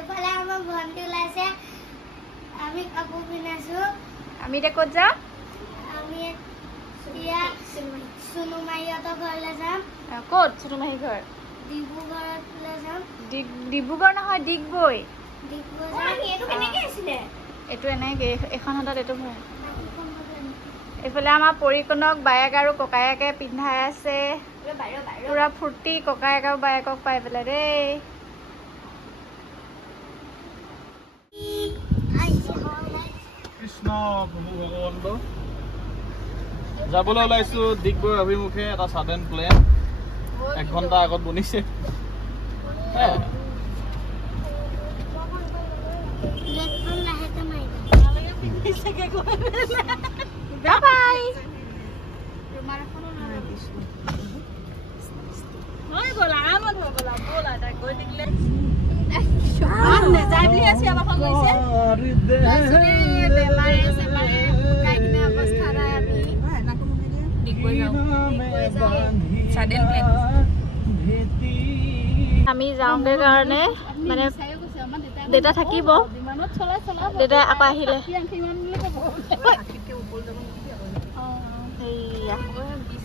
এফালে আমাৰ ভন্টি ওলাইছে আমি কাপোৰ পিন্ধাছো আমি এতিয়া ক'ত যাম আমি ইয়া সুনুমাইহঁতৰ ঘৰলৈ যাম ক'ত সুনুমাহী ঘৰ ডিব্ৰুগড়লৈ যাম ডিব্ৰুগড় নহয় ডিগবৈ এইটো কেনেকৈ আছিলে এইটো এনেকৈ এখন হাতত এইটো ভৰাই এইফালে আমাৰ পৰিকণক বায়েক আৰু ককায়েকে পিন্ধাই আছে পুৰা ফূৰ্তি ককায়েক আৰু বায়েকক পাই পেলাই দেই কৃষ্ণ প্ৰভু ভগৱন্ত যাবলৈ ওলাইছো ডিগবৈ অভিমুখে এটা সাডেন প্লেন 1 ঘণ্টা আগত বনিছে আমি যাওঁগে কাৰণে মানে দেউতা থাকিব দেউতা আকৌ আহিলে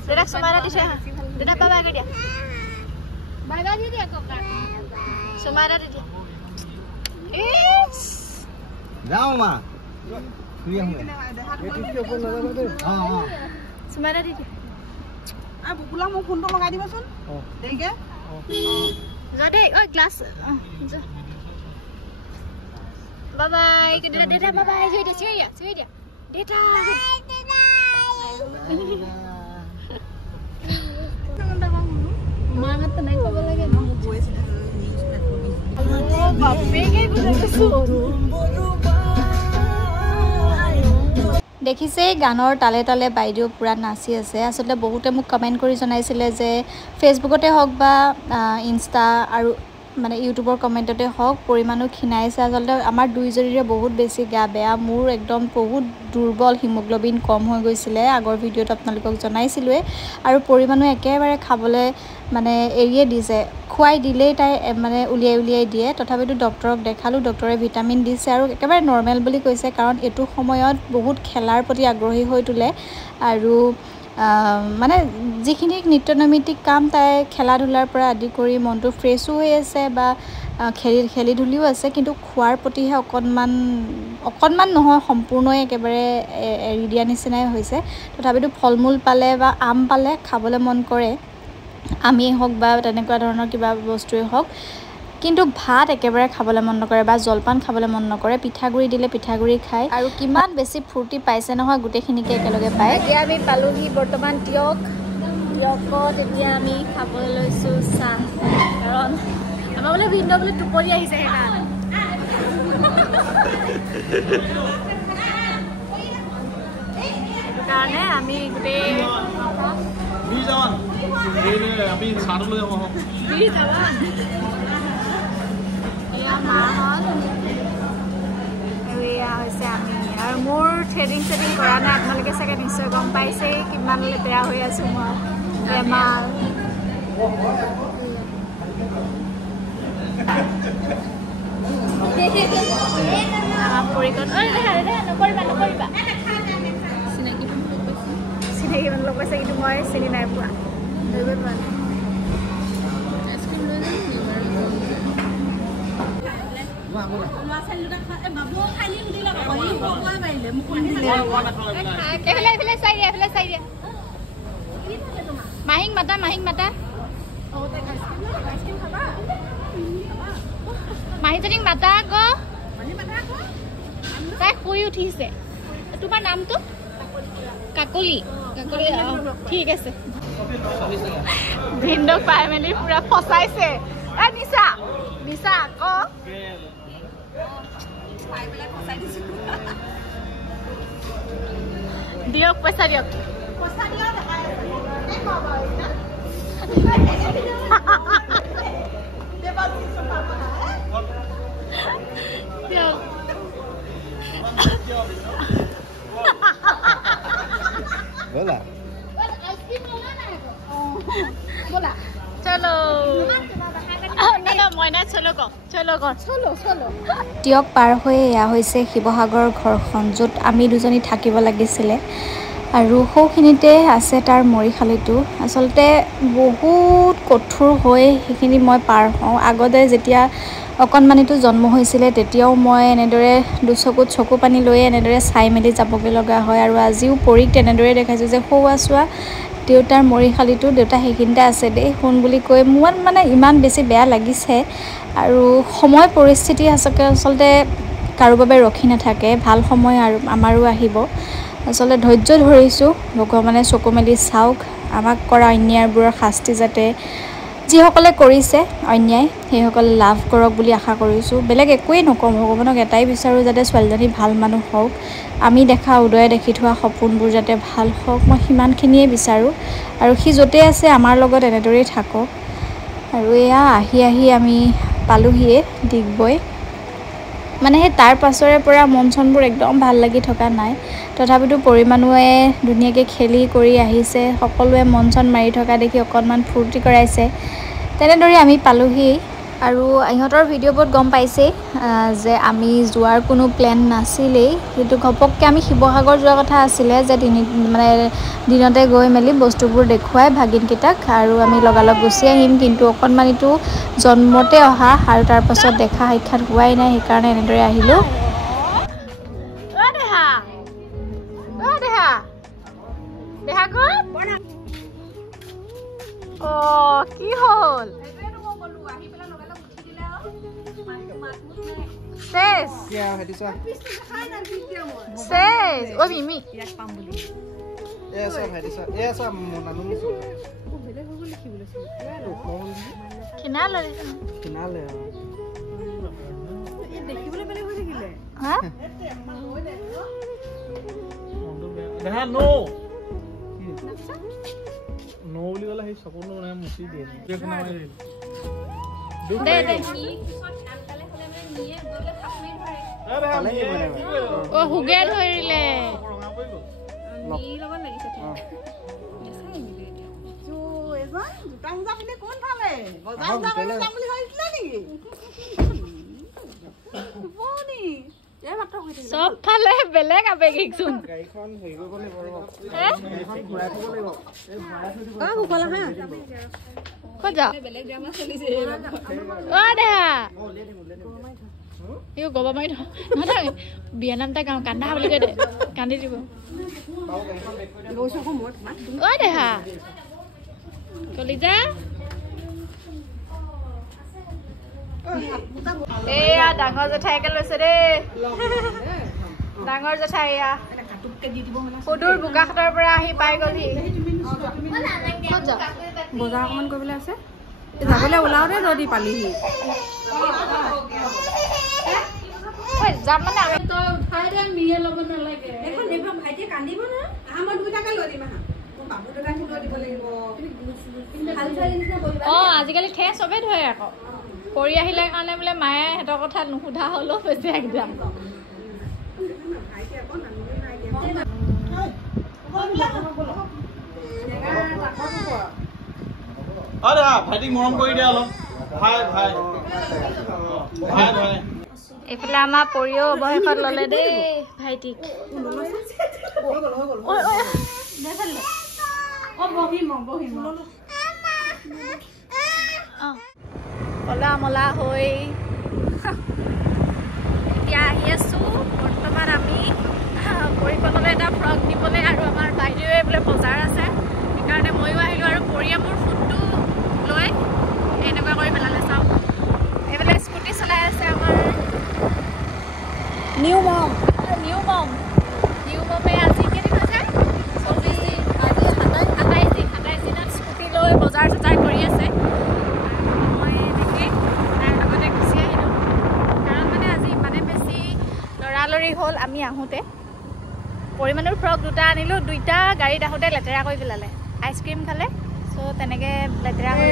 দেউতাক চুমা এটা দিছে দেউতা বাই বাই কৰি দিয়া বাই বাই দি দিয়া ককা চুমা এটা দি দিয়া যাওঁ মা চুমা এটা দি দিয়া বুকুলা মোক ফোনটো লগাই দিবাচোন দেৰিকে যা দেই ঐ গ্লাছ বাই বাই দেউতা দেউতা বাই বাই চিঞৰি দিয়া দেউতা মাহঁত নাই ক'ব লাগে দেখিছে গানৰ তালে তালে বাইদেউ পুৰা নাচি আছে আসলে বহুতে মোক কমেন্ট কৰি জনাইছিলে যে ফেসবুকতে হওক বা ইনষ্টা আৰু মানে ইউটিউবৰ কমেন্টতে হওক পৰিমাণো খিনাইছে আসলে আমাৰ দুইজনীৰে বহুত বেছি গা বেয়া মোৰ একদম বহুত দুৰ্বল হিমোগ্লোবিন কম হৈ গৈছিলে আগৰ ভিডিঅ'ত আপোনালোকক জনাইছিলোৱে আৰু পৰিমাণো একেবাৰে খাবলৈ মানে এৰিয়ে দিছে খুৱাই দিলেই তাই মানে উলিয়াই দিয়ে তথাপিতো ডক্টৰক দেখালো ডক্টৰে ভিটামিন দিছে আৰু একেবাৰে নৰ্মেল বুলি কৈছে কাৰণ এটো সময়ত বহুত খেলাৰ প্ৰতি আগ্ৰহী হৈ তুলে আৰু মানে যিখিনি নিত্যনৈমিত্তিক কাম তাই খেলা ধুলাৰ পৰা আদি কৰি মনটো ফ্ৰেছো হৈ আছে বা খেলি ধুলিও আছে কিন্তু খোৱাৰ প্ৰতিহে অকণমান নহয় সম্পূৰ্ণই একেবাৰে এৰি দিয়া নিচিনাই হৈছে তথাপিতো ফলমূল পালে বা আম পালে খাবলৈ মন কৰে আমিয়ে হওক বা তেনেকুৱা ধৰণৰ কিবা বস্তুৱে হওক কিন্তু ভাত একেবাৰে খাবলৈ মন নকৰে বা জলপান খাবলৈ মন নকৰে পিঠাগুৰি দিলে পিঠাগুৰি খায় আৰু কিমান বেছি ফূৰ্তি পাইছে নহয় গোটেইখিনিকে একেলগে পায় এতিয়া আমি পালোহি বৰ্তমান টিয়কত এতিয়া আমি খাবলৈ লৈছোঁ চাহ কাৰণ আমাৰ বোলে ভিন্ন বোলে টোপনি আহিছে সেইকাৰণে সেইটো কাৰণে আমি গোটেই আমি চাহলৈ যাম মাহঁত এয়া হৈছে আমি আৰু মোৰ থ্ৰেডিং কৰা নাই আপোনালোকে চাগে নিশ্চয় গম পাইছেই কিমান লেতেৰা হৈ আছোঁ মই বেমাৰ নকৰিবা চিনাকি মানুহ লগ পাইছে কিন্তু মই চিনি নাই পোৱা ধৰিব নোৱাৰা মাহিক মাতা মাহীজনীক মাতা আকৌ তাই শুই উঠিছে তোমাৰ নামটো কাকলি ঠিক আছে ভিন্দক পাই মেলি পুৰা ফচাইছে নিচা আকৌ দিয়ক পইচা দিয়ক बोला चलो ना मैं টিয়ক পাৰ হৈ এয়া হৈছে শিৱসাগৰৰ ঘৰখন য'ত আমি দুজনী থাকিব লাগিছিলে আৰু সৌখিনিতে আছে তাৰ মৰিশালিটো আচলতে বহুত কঠোৰ হৈ সেইখিনি মই পাৰ হওঁ আগতে যেতিয়া অকণমানিটো জন্ম হৈছিলে তেতিয়াও মই এনেদৰে দুচকুত চকু পানী লৈ এনেদৰে চাই মেলি যাবগৈ লগা হয় আৰু আজিও পৰীক তেনেদৰে দেখাইছোঁ যে সৌৱা চোৱা দেউতাৰ মৰিশালিটো দেউতা সেইখিনিতে আছে দেই শুন বুলি কৈ মোৰ মানে ইমান বেছি বেয়া লাগিছে আৰু সময় পৰিস্থিতি আচলতে কাৰো বাবে ৰখি নাথাকে ভাল সময় আৰু আমাৰো আহিব আচলতে ধৈৰ্য ধৰিছোঁ ভগৱানে চকু মেলি চাওক আমাক কৰা অন্যায়বোৰৰ শাস্তি যাতে যিসকলে কৰিছে অন্যায় সেইসকলে লাভ কৰক বুলি আশা কৰিছোঁ বেলেগ একোৱেই নকওঁ ভগৱানক এটাই বিচাৰোঁ যাতে ছোৱালীজনী ভাল মানুহ হওক আমি দেখা উদয়ে দেখি থোৱা সপোনবোৰ যাতে ভাল হওক মই সিমানখিনিয়ে বিচাৰোঁ আৰু সি য'তেই আছে আমাৰ লগত এনেদৰেই থাকক আৰু এয়া আহি আমি পালোহিয়ে ডিগবৈ মানে সেই তাৰ পাছৰে পৰা মন চনবোৰ একদম ভাল লাগি থকা নাই তথাপিতো পৰিমাণুৱে ধুনীয়াকৈ খেলি কৰি আহিছে সকলোৱে মন চন মাৰি থকা দেখি অকণমান ফূৰ্তি কৰাইছে তেনেদৰে আমি পালোহি আৰু ইহঁতৰ ভিডিঅ'বোৰত গম পাইছেই যে আমি যোৱাৰ কোনো প্লেন নাছিলেই কিন্তু ঘপককৈ আমি শিৱসাগৰ যোৱাৰ কথা আছিলে যে দিনতে গৈ মেলি বস্তুবোৰ দেখুৱাই ভাগিনকেইটাক আৰু আমি লগালগ গুচি আহিম কিন্তু অকণমানিটো জন্মতে অহা আৰু তাৰপাছত দেখা সাক্ষাৎ হোৱাই নাই সেইকাৰণে এনেদৰে আহিলোঁ কি হ'ল শেষ ঐ মিমি বুলি ক'লে সেই চকুটো মানে মুচি দিয়ে হুগে ধৰিলে চব ফালে বেলেগ আবেগিকচোন ক'ত যাওঁ গবা মাৰি নহয় বিয়া নাম এটা গাওঁ কান্দা বুলি কৈ দে কান্দি দিব অ দেহা কলিজা এয়া ডাঙৰ জেঠাইকে লৈছে দেই ডাঙৰ জেঠাই এয়া সুদূৰ বোকাখাটৰ পৰা আহি পাই গ'লহি বজাৰ অকণমান কৰিবলৈ আছে যাবলৈ ওলাওতে ৰদি পালিহি যাম মানে আমি তই উঠাই দে মিয়ে ল'ব নালাগে দেখোন ভাইটিয়ে কান্দিব না মই 2 টাকা লৈ দিম বাবু টাকা লৈ দিব লাগিব আজিকালি ঠেহ চবেই ধৰে আকৌ কৰি আহিলে কাৰণে বোলে মায়ে সিহঁতৰ কথা নুসুধা হ'লেও বেছি একদম ভাইটিক মৰম কৰি দিয়া অলপ এইফালে আমাৰ পৰিও অৱশেষত ল'লে দেই ভাইটিক কলা মলা হৈ এতিয়া আহি আছোঁ বৰ্তমান আমি পৰিকণলৈ এটা ফ্ৰক নিবলৈ আৰু আমাৰ বাইদেৱে বোলে বজাৰ আছে সেইকাৰণে ময়ো আহিলোঁ আৰু পৰিয়ে মোৰ ফোনটো লৈ এনেকুৱা কৰি পেলালে চাওঁ এইফালে স্কুটি চলাই আছে আমাৰ নিউ মম আজি কেইদিন হৈছে 24 দিন আজি 27 দিনত স্কুটি লৈ বজাৰ চজাৰ কৰি আছে মই দেখি তাৰ লগতে গুচি আহিলোঁ কাৰণ মানে আজি ইমানে বেছি লৰালৰি হ'ল আমি আহোঁতে পৰিমাণৰ ফ্ৰক দুটা আনিলোঁ দুইটা গাড়ীত আহোঁতে লেতেৰা কৰি পেলালে আইচক্ৰীম খালে চ' তেনেকৈ লেতেৰা হৈ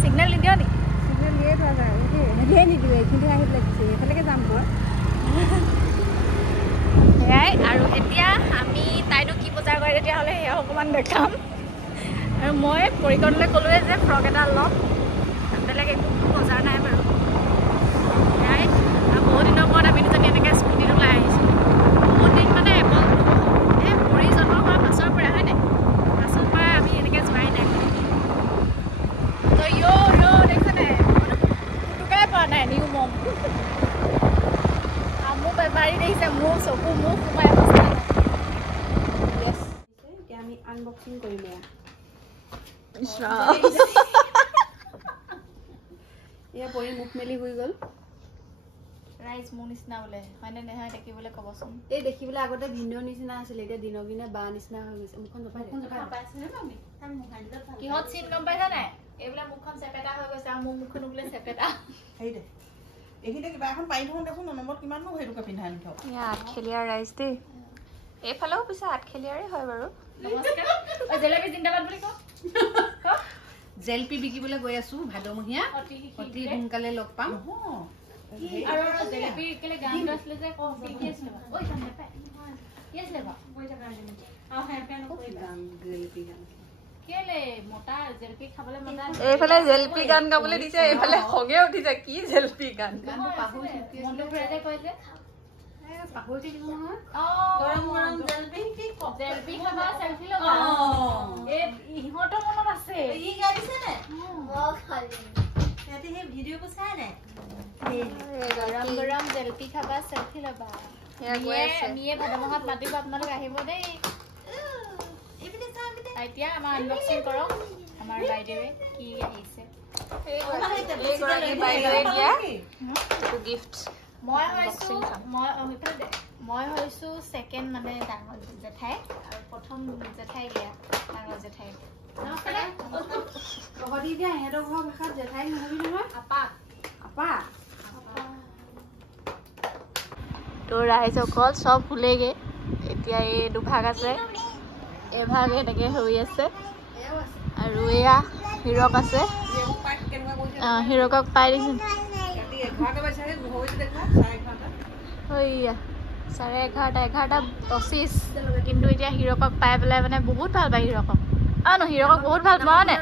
চিগনেল নিদিয় নি চিগনেল দিয়ে থোৱা যায় নিদিওঁ এইখিনি আহি লাগিছে এইফালেকে যাম মই সেয়াই আৰু এতিয়া আমি তাইনো কি বজাৰ কৰে তেতিয়াহ'লে সেয়া অকণমান দেখাম আৰু মই পৰিকণলৈ ক'লোৱে যে ফ্ৰক এটা ল'ম বেলেগ একো দেখিছে নাই ফুটুকাই পোৱা নাই নিউ মম আমো বেমাৰী দেখিছে মোৰ চকু মুখ সোমাই অৱস্থা এতিয়া আমি আনবক্সিং কৰিম এয়া পৰি মুখ মেলি হৈ গ'ল ৰাইজ মোৰ নিচিনা বোলে হয়নে নহয় দেখিবলৈ ক'বচোন এই দেখিবলৈ আগতে ভিন্ন নিচিনা আছিলে এতিয়া দিনক দিনে বা নিচিনা হৈ গৈছে মুখখন কিহত চিন গম পাইছা নাই এইবিলাক মুখখন চেপেটা হৈ গৈছে আৰু মোৰ মুখখন বোলে চেপেটা এইখিনিতে কিবা এখন পাৰি থওঁ দেখোন নম্বৰত কিমাননো সেইটোকে পিন্ধাই নিথওঁ আঠখেলীয়া ৰাইজ দেই এইফালেও পিছে আঠখেলীয়াৰে হয় বাৰু জেলেপি জিন্দাবাদ বুলি কওঁ জেলপি বিকিবলৈ গৈ আছো ভাদমহীয়া অতি সোনকালে লগ পাম আৰু জেলেপি কেলে গানটো আছিলে যে কি আছিলে ঐ সামনে পাই কি আছিলে বা বৈ থকা কেলে মোটা জেলেপি খাবলৈ মজা এইফালে জেলেপি গান গাবলৈ দিছে এইফালে খগে উঠিছে কি জেলেপি গান মনটো ঘূৰাই যায় কয় যে পাহৰি থাকিলো নহয় গৰম গৰম জেলেপি খাবা চেলফি ল'বা এই ইহঁতৰ মনত আছে ই গাইছে নে মই খালি সিহঁতে সেই ভিডিঅ'টো চাই নাই গৰম গৰম জেলেপি খাবা চেলফি ল'বা মিয়ে ভাদমাহত মাতিব আপোনালোক আহিব দেই এতিয়া আমাৰ আনবক্সিং কৰক আমাৰ বাইদেৱে কি আহিছে মই হৈছো ছেকেণ্ড মানে ডাঙৰ জেঠাই আৰু প্ৰথম জেঠাই দিয়া ডাঙৰ জেঠাই সিহঁতৰ ঘৰৰ ভাষাত জেঠাই নহবি নহয় আপা তো ৰাইজসকল চব ভুলেগে এতিয়া এই দুভাগ আছে এভাগ এনেকে হৈ আছে আৰু এয়া হিৰক আছে হিৰকক পাই দিছে (11:11:25) কিন্তু এতিয়া হিৰকক পাই পেলাই মানে বহুত ভাল পায় হিৰকক হিৰকক বহুত ভাল পাওঁ নে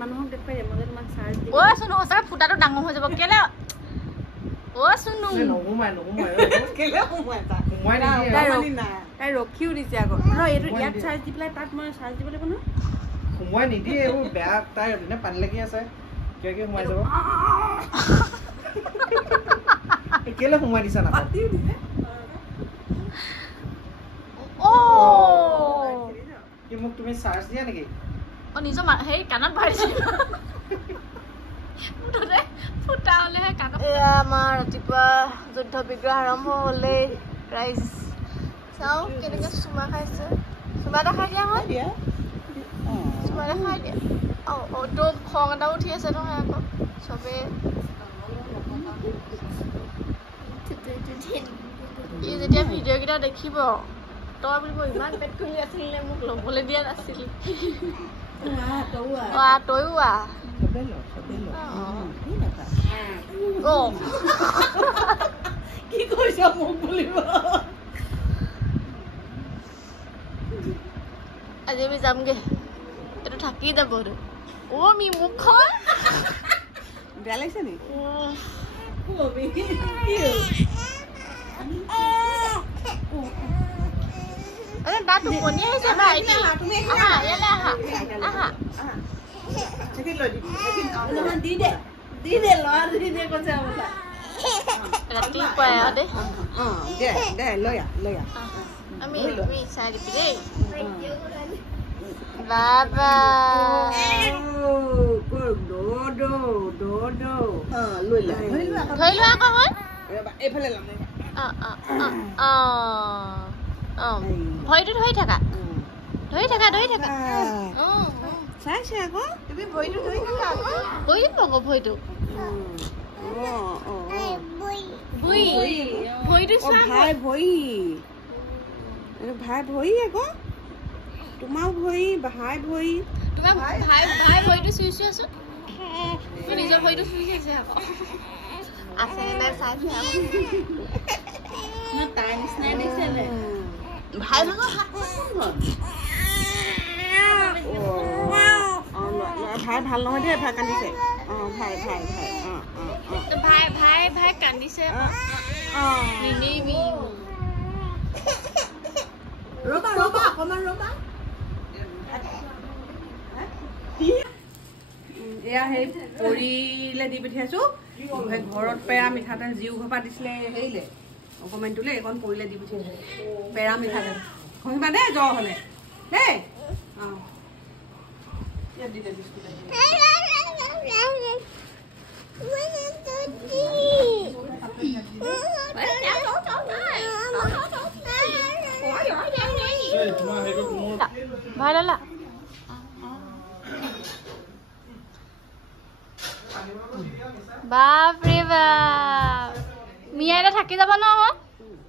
মানুহক দেখুৱাই মই যে তোমাক চাৰ্জ দিম চুনু সঁচাকে ফুটাটো ডাঙৰ হৈ যাব কেলে চুনু তাই ৰখিও দিছে আকৌ এইটো ইয়াত চাৰ্জ দি পেলাই তাত মই চাৰ্জ দিব লাগিব ন সোমাই নিদিয়ে এইবোৰ বেয়া তাই পানী লাগি আছে কিয় সোমাই যাব কেলে সোমাই দিছা না কি মোক তুমি চাৰ্জ দিয়া নেকি নিজৰ সেই কাণত ভৰাইছে ফুটা হলেহে কাণত এয়া আমাৰ ৰাতিপুৱা যুদ্ধ বিগ্ৰহ আৰম্ভ হলেই ৰাইজ চাওঁ কেনেকে চুমা খাইছে চুমা দেখাই দিয়া হয় চুমা দেখাই দিয়া তো খং এটা উঠি আছে নহয় আকৌ চবেই ই যেতিয়া ভিডিঅ' কেইটা দেখিব তই বুলিব ইমান পেট খুলি আছিলে মোক ল'বলৈ দিয়া নাছিলি তয়ো কি কৰিছ মোক বুলিব আজি আমি যামগে এইটো থাকি যাব মি মুখখন বেয়া লাগিছে নি দাঁত টোপনি আহিছে ভাইটি আহা ইয়ালে আহা ৰাতিপুৱাই দেই আমি চাই দিবি দেই বাবা ধৰি লোৱা আকৌ হয় এইফালে ভৰিটো ধৰি থাকা চাইছে আকৌ তুমি ভৰিটো ধৰি থাকা আকৌ ভৰি আকৌ ভৰিটো ভৰিটো ভাই ভৰি আকৌ তোমাৰ ভৰি ভাই ভৰি তোমাৰ ভাই ভৰিটো চুই আছো তুমি নিজৰ ভৰিটো চুই চাইছে আকৌ আছে নাই চাইছে তাই নিচিনাই দেখিছে ভাই ভাগৰ হাত ভাই ভাল নহয় দেই ভাই কান্দিছে ভাই কান্দিছে অকমান ৰবা এয়া সেই পৰিলে দি পঠিয়াইছো ঘৰত পেৰা মিঠাতেল জিউ ঘপা দিছিলে হেৰিলে অকমানটোলে এখন পৰিলে দি পঠিয়াইছো পেৰা মিঠাতেল ঘঁহিবা দেই জ্বৰ হলে দেই দি দে বিস্কুট ভাইলালা বাপৰে বাপ মিয়া এটা থাকি যাব ন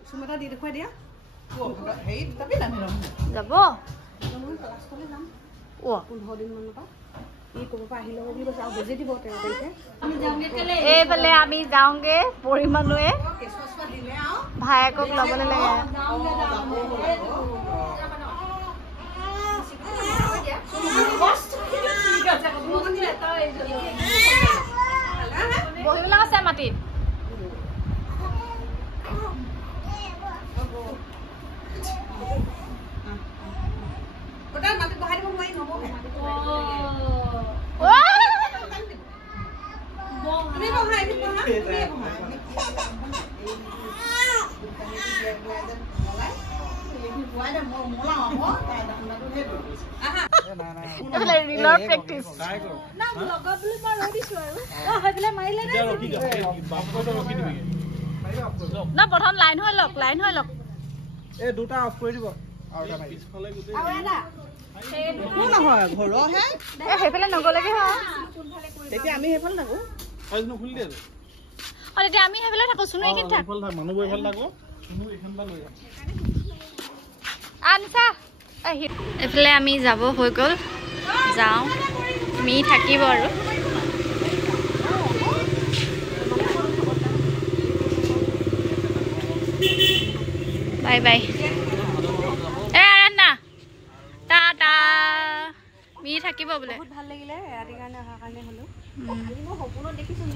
চুমটা দি দেখুৱাই দিয়া হেৰি তাপি নামি ল'ম যাব অ 15 দিন মানৰ পৰা ই ক'ব পৰা আহিলে বুলি কৈছে আৰু বেজি দিব 13 তাৰিখে এইফালে আমি যাওঁগে পৰিমাণুৱে ভায়েকক ল'বলৈ লাগে বহিবলৈ আছে মাটিত মাটিত বহাই দিব নোৱাৰি নবহে তুমি বহা এনে বহা প্ৰথম লাইন হৈ লওক এই দুটা অফ কৰি দিব সেইফালে নগলেগে হয় তেতিয়া আমি সেইফালে থাকো তেতিয়া আমি সেইফালে থাকো চুনু এইখিনিত থাক আনছা এইফালে আমি যাব হৈ গ'ল যাওঁ মি থাকিব আৰু বাই বাই না টাটা মি থাকিব বোলে বহুত ভাল লাগিলে ৰাতি কাৰণে অহাৰ কাৰণে হলো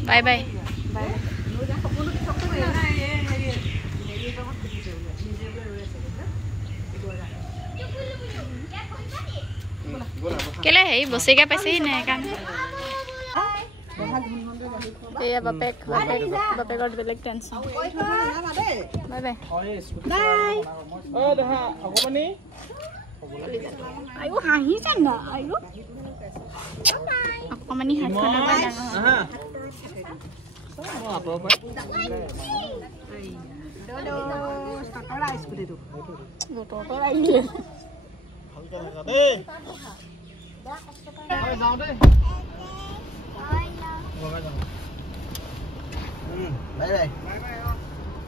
বাই বাই কেলে হেৰি বচিকা পাইছেহি নাই সেইকাৰণে এয়া বাপেকৰ বেলেগ টেনচন বাই বাই আয়ো হাঁহি চান্দা আয়ো অকমানি হাতখনৰ পৰা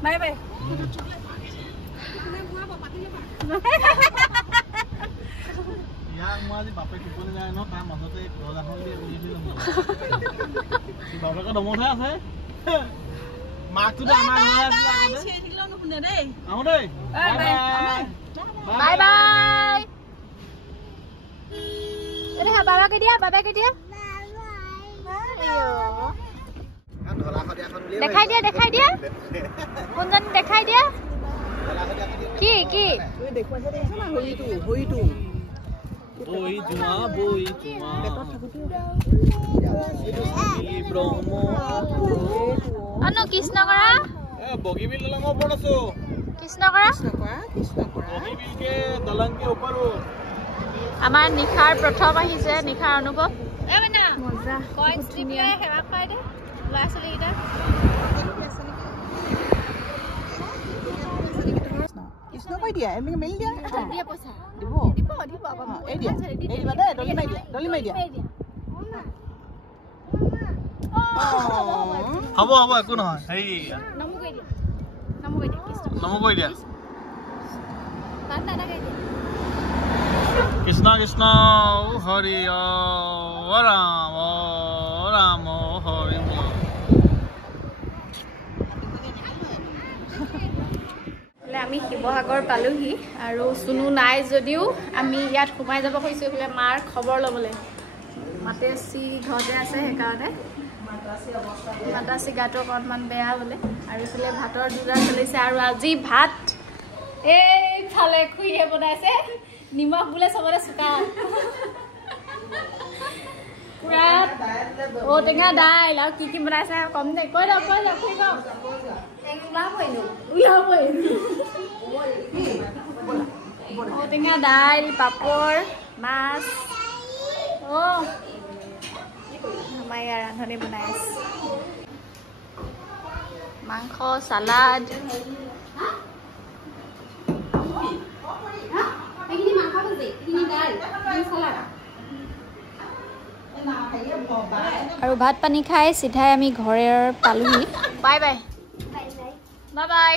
বাই বাই বাপে টোপনি যায় ন তাৰ মাজতে বাপেকৰ দমতহে আছে মাকটো আমাৰ নুশুনে দেই আহো দেই বাই বাই বাবাকে দিয়া দেখাই দিয়া কোনজন দেখাই দিয়া কি আনো কৃষ্ণ কৰা বগীবিল দলঙৰ ওপৰত আছো কৃষ্ণ কৰা বগীবিলকে দলংকে ওপৰত আমাৰ নিশাৰ প্ৰথম আহিছে নিশাৰ অনুভৱ মজা কইন্স দি পেলাই সেৱা খুৱাই দে ল'ৰা ছোৱালীকেইটা কৃষ্ণ কৈ দিয়া এনেকে মেলি দিয়া দিয়া পইচা দিব এই দিয়া এই দিবা দেই দলি মাৰি দিয়া হ'ব একো নহয় হেৰি নমো কৈ দিয়া কৃষ্ণ কৃষ্ণ হৰি ৰাম ৰাম হৰি আমি শিৱসাগৰ পালোহি আৰু চুনু নাই যদিও আমি ইয়াত সোমাই যাব খুজিছোঁ এইফালে মাৰ খবৰ ল'বলৈ মাতেচি ঘৰতে আছে সেইকাৰণে মাতাচি গাটো অকণমান বেয়া বোলে আৰু এইফালে ভাতৰ যোগাৰ চলিছে আৰু আজি ভাত এইফালে খুৰীয়ে বনাইছে নিমখ বোলে চবতে চোকা পুৰা ঔটেঙা দাইল আৰু কি বনাইছে কম দে কৈ যাওক ঔটেঙা দাইল পাপৰ মাছ আমাৰ ইয়াৰ ৰান্ধনি বনাই আছে মাংস সালাড আৰু ভাত পানী খাই চিধাই আমি ঘৰৰ পালোহি বাই বাই বাই বাই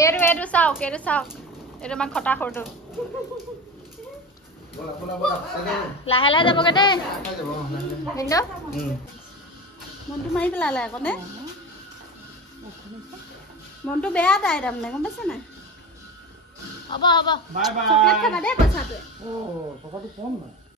এইটো চাওক এইটো আমাৰ খটা সৰটো লাহে লাহে যাবগে দেই মনটো মাৰি পেলালে আকৌ নে মনটো বেয়া তাই তাৰমানে গম পাইছে নাই হ'ব বাই বাই চকলেট খাবা দেই পইচাটোৱে টকাটো কম নাই